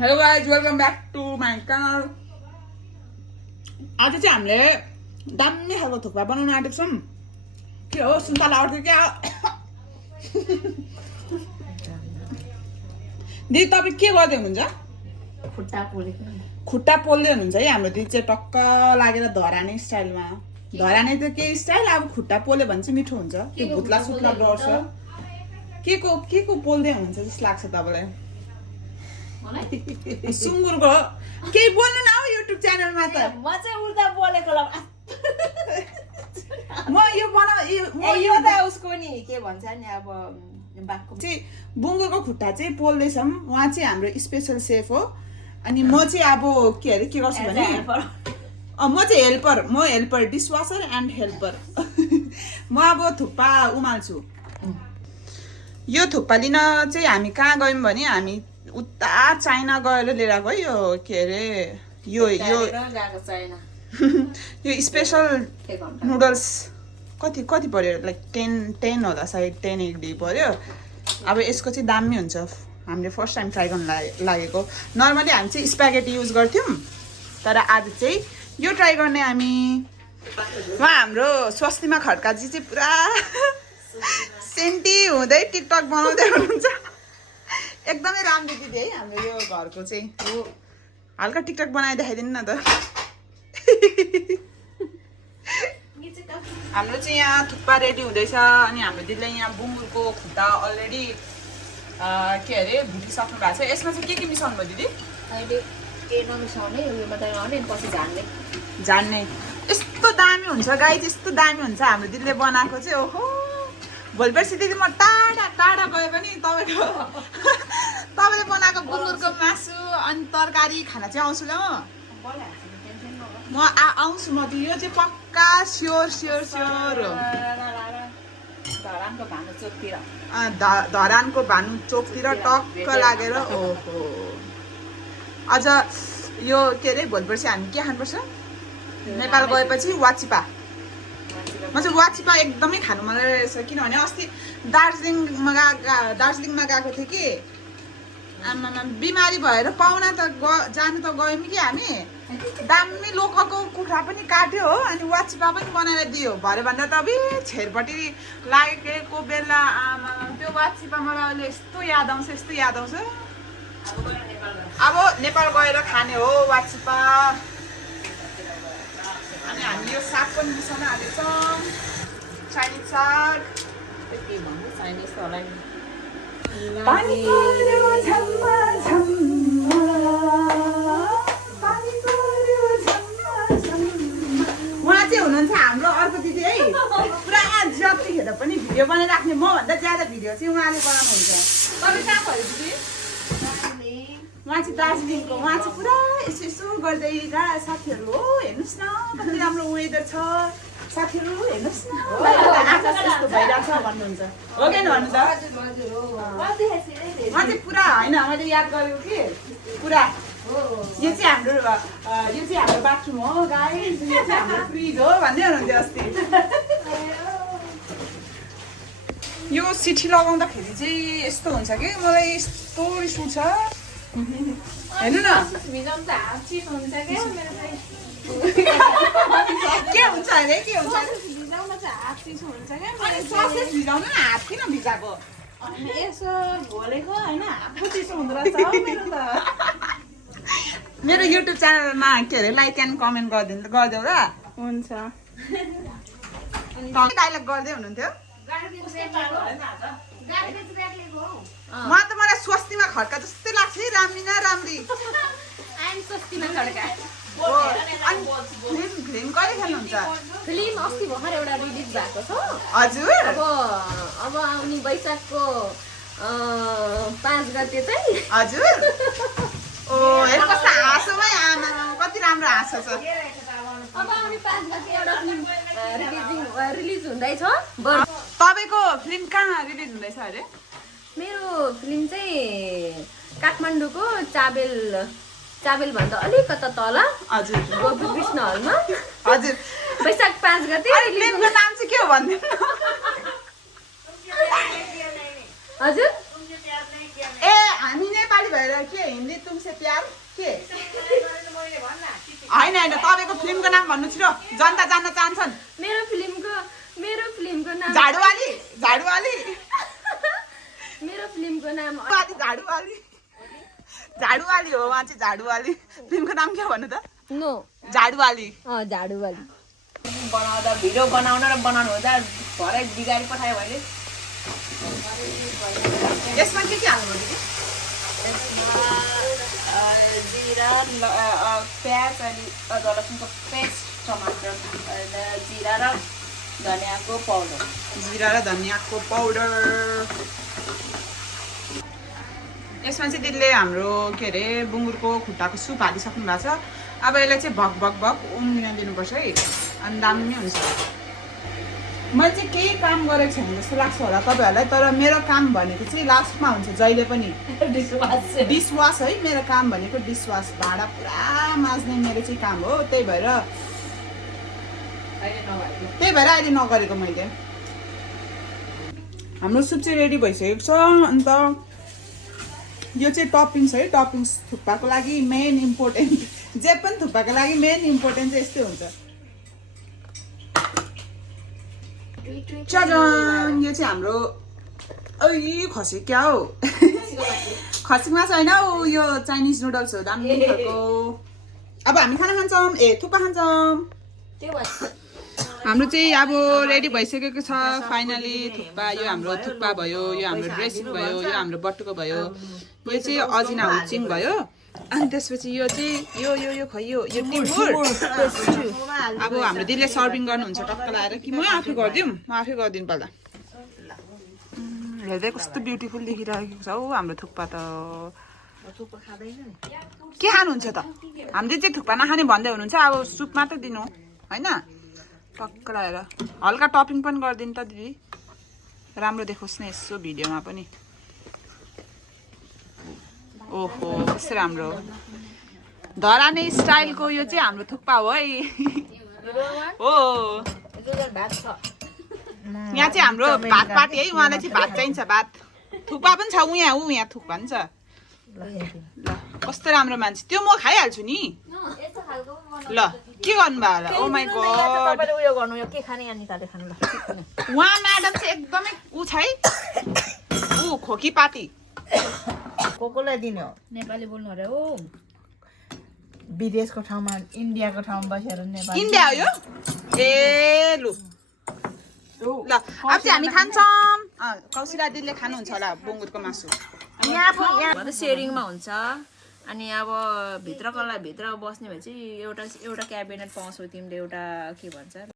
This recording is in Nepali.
Hello guys welcome back to my channel. आज चाहिँ हामीले दामी खालको थुक्पा बनाउन आँटेको छौँ। के हो सुन्तला आउँथ्यो क्या दिदी तपाईँ के गर्दै हुनुहुन्छ? खुट्टा पोल्दै हुनुहुन्छ है। हाम्रो दिदी चाहिँ टक्क लागेर धराने स्टाइलमा। धराने त के स्टाइल, अब खुट्टा पोल्यो भने चाहिँ मिठो हुन्छ। त्यो भुत्ला सुत्ला गर्छ। के को पोल्दै हुनुहुन्छ जस्तो लाग्छ तपाईँलाई? सुँगुरको केही बोल्नु न हौ युट्युब च्यानलमा त। म चाहिँ उल्टा बोलेको ल म यो यो त उसको नि के भन्छ नि अब बाघको चाहिँ बुङ्गुरको खुट्टा चाहिँ पोल्दैछौँ। उहाँ चाहिँ हाम्रो स्पेसल सेफ हो। अनि म चाहिँ अब के अरे के गर्छु भने म चाहिँ हेल्पर डिसवासर एन्ड हेल्पर। म अब थुक्पा उमाल्छु। यो थुक्पा लिन चाहिँ हामी कहाँ गयौँ भने हामी उता चाइना गएर लिएर गयो। यो के अरे यो स्पेसल नुडल्स कति पर्यो लाइक 10 होला सायद 10 एक डी पर्यो। अब यसको चाहिँ दामी हुन्छ। हामीले फर्स्ट टाइम ट्राई गर्न लागेको। नर्मली हामी चाहिँ स्प्यागेटी युज गर्थ्यौँ, तर आज चाहिँ यो ट्राई गर्ने हामी। उहाँ हाम्रो स्वस्तिमा खड्काजी चाहिँ पुरा सेन्टी हुँदै टिकटक बनाउँदै हुनुहुन्छ। एकदमै राम्रो दिदी है हाम्रो यो घरको चाहिँ। हल्का टिकटक बनाएर देखाइदिनु न त। हाम्रो चाहिँ यहाँ थुक्पा रेडी हुँदैछ। अनि हाम्रो दिदीले यहाँ बुङ्गुरको खुट्टा अलरेडी के अरे भुटिसक्नु भएको छ। यसमा चाहिँ के मिसाउनु भयो दिदी? अहिले के नमिसाउने उयो मात्रै गर्ने पछि झान्ने। यस्तो दामी हुन्छ गाई, यस्तो दामी हुन्छ हाम्रो दिदीले बनाएको चाहिँ। ओहो भोलि पर्सि दिदी म टाढा गयो पनि तपाईँले बनाएको बुङ्गुरको मासु अनि तरकारी खाना चाहिँ आउँछु ल म आउँछु। म यो चाहिँ पक्का स्योर हो। धरानको भानु चोकतिर टक्क लागेर। ओहो अझ यो के अरे भोलि पर्सि हामी के खानुपर्छ? नेपाल गएपछि वाचिपा। म चाहिँ वाचिपा एकदमै खानु मन रहेछ। किनभने अस्ति दार्जिलिङमा गएको थिएँ कि आमामा बिमारी भएर पाहुना त जानु त गयौँ कि हामी। दामी लोकलको कुखुरा पनि काट्यो हो, अनि वाचिपा पनि बनाएर दियो। भरे भन्दा त अब छेरपट्टि लागेको बेला आमा त्यो वाचिपा मलाई अहिले यस्तो याद आउँछ। अब नेपाल गएर खाने हो वाचिपा। अनि हामी यो साग पनि मिसाउन हालेछौँ। चाइनिज साग के भन्नु चाइनिज होला नि। उहाँ चाहिँ हुनुहुन्छ हाम्रो अर्को दिदी है। पुरा जतिखेर पनि भिडियो बनाइराख्ने। मभन्दा ज्यादा भिडियो चाहिँ उहाँले बनाउनुहुन्छ। तपाईँ कहाँ भयो दिदी? उहाँ चाहिँ दार्जिलिङको। उहाँ चाहिँ पुरा यसो गर्दै साथीहरू हो हेर्नुहोस् न कति राम्रो वेदर छ, साथीहरू हेर्नुहोस् न आकाश यस्तो भइरहेको छ भन्नुहुन्छ। हो कि भन्नु त? उहाँ चाहिँ पुरा होइन मैले याद गरेको कि पुरा। यो चाहिँ हाम्रो बाथरुम हो गाइस, यो चाहिँ हाम्रो फ्रिज हो भन्दै हुनुहुन्थ्यो अस्ति। यो सिठी लगाउँदाखेरि चाहिँ यस्तो हुन्छ कि मलाई यस्तो रिस उठ्छ। हेर्नु न के हुन्छ अरे के हुन्छ ससेज भिजाउनु न। हात किन भिजाएको? यसो घोलेको होइन हातको चिसो हुँदो रहेछ मेरो त। मेरो युट्युब च्यानलमा के अरे लाइक एन्ड कमेन्ट गरिदेऊ ल। हुन्छ। डाइलग गर्दै हुनुहुन्थ्यो। उहाँ त मलाई स्वस्तिमा खड्का जस्तै लाग्छ है। राम्री न राम्री। फिल्म कहिले खेल्नुहुन्छ? फिल्म अस्ति भर्खर एउटा रिलिज भएको छ। हजुर अब आउने वैशाखको 5 गते चाहिँ। हजुर ओ हेर्नु कस्तो हाँसोमै आमा कति राम्रो हाँसो छ। अब आउने 5 गते एउटा फिल्म रिलिज हुँदैछ। तपाईँको फिल्म कहाँ रिलिज हुँदैछ अरे? मेरो फिल्म चाहिँ काठमाडौँको चाबेल भन्दा अलिकता तल। हजुर गोपी कृष्ण हलमा। हजुर वैशाख 5 गते। फिल्मको नाम चाहिँ के हो भनिदिनु? हजुर ए हामी नेपाली भएर के हिन्दी तुमसे प्यार के होइन होइन तपाईँको फिल्मको नाम भन्नु छिटो जनता जान्न चाहन्छन् मेरो फिल्मको नाम झाडुवाली झाडुवाली मेरो फिल्मको नाम झाडुवाली झाडुवाली हो उहाँ चाहिँ झाडुवाली फिल्मको नाम के भन्नु त नो झाडुवाली झाडुवाली बनाउँदा भिडियो बनाउन र बनाउनु हुँदा भरे बिगाडी पठायो भने यसमा के हाल्नु दिदी जिरा प्याज अनि अदुवा लसुनको पेस्ट टमाटर जिरा र धनियाँको पाउडर यसमा चाहिँ दिदीले हाम्रो के अरे बुङ्गुरको खुट्टाको सुप हालिसक्नु भएको छ अब यसलाई चाहिँ भक भक भक उम्लिन दिनुपर्छ है अनि दामी हुन्छ मैले चाहिँ केही काम गरेको छैन जस्तो लाग्छ होला तपाईँहरूलाई तर मेरो काम भनेको चाहिँ लास्टमा हुन्छ जहिले पनि डिसवास है मेरो काम भनेको डिसवास भाँडा पुरा माझ्ने मेरो चाहिँ काम हो त्यही भएर अहिले नगरेको मैले हाम्रो सुप चाहिँ रेडी भइसकेको छ अन्त यो चाहिँ टपिङ्स है टपिङ्स थुक्पाको लागि मेन इम्पोर्टेन्ट जे पनि थुक्पाको लागि मेन इम्पोर्टेन्ट चाहिँ यस्तै हुन्छ चजन यो चाहिँ हाम्रो खसी क्या हो खसी मासु होइन हौ यो चाइनिज नुडल्स हो दामी खालको अब हामी खाना खान्छौँ थुक्पा खान्छौँ हाम्रो चाहिँ अब रेडी भइसकेको छ फाइनली थुक्पा यो हाम्रो थुक्पा भयो यो हाम्रो ड्रेसिङ भयो यो हाम्रो बटुको भयो यो चाहिँ अजिना हुचिङ भयो अनि त्यसपछि यो चाहिँ यो खै यो टिमुर अब हाम्रो दिदीले सर्भिङ गर्नुहुन्छ टक्क लाएर कि म आफै गरिदिउँ म आफै गरिदिनु पर्दा हेर्दै कस्तो ब्युटिफुल देखिरहेको छ हौ हाम्रो थुक्पा त के खानुहुन्छ त हामीले चाहिँ थुक्पा नखाने भन्दै हुनुहुन्छ अब सुप मात्र दिनु होइन टक्क लगाएर हल्का टपिङ पनि गरिदिनु त दिदी राम्रो देखोस् न यसो भिडियोमा पनि ओहो कस्तो राम्रो धराने स्टाइलको यो चाहिँ हाम्रो थुक्पा हो है हो यहाँ चाहिँ हाम्रो भात पार्टी है उहाँलाई चाहिँ भात चाहिन्छ भात थुक्पा पनि छ यहाँ थुक्पा पनि छ ल कस्तो राम्रो मान्छे त्यो म खाइहाल्छु नि ल के गर्नुभयो होला ओ माइ गॉड उहाँ म्याडम चाहिँ एकदमै ऊ छ है ऊ खोकी पाती कोलाई दिने हो नेपाली बोल्नु अरे हो विदेशको ठाउँमा इन्डियाको ठाउँमा बसेर नेपाल इन्डिया हो यो ए लु ल अब चाहिँ हामी खान्छौँ कौशिला दिदीले खानुहुन्छ होला बुङ्गुरको मासु सेयरिङमा हुन्छ अनि अब भित्रकोलाई भित्र बस्ने भए चाहिँ एउटा क्याबिनेट पाउँछौ तिमीले एउटा के भन्छ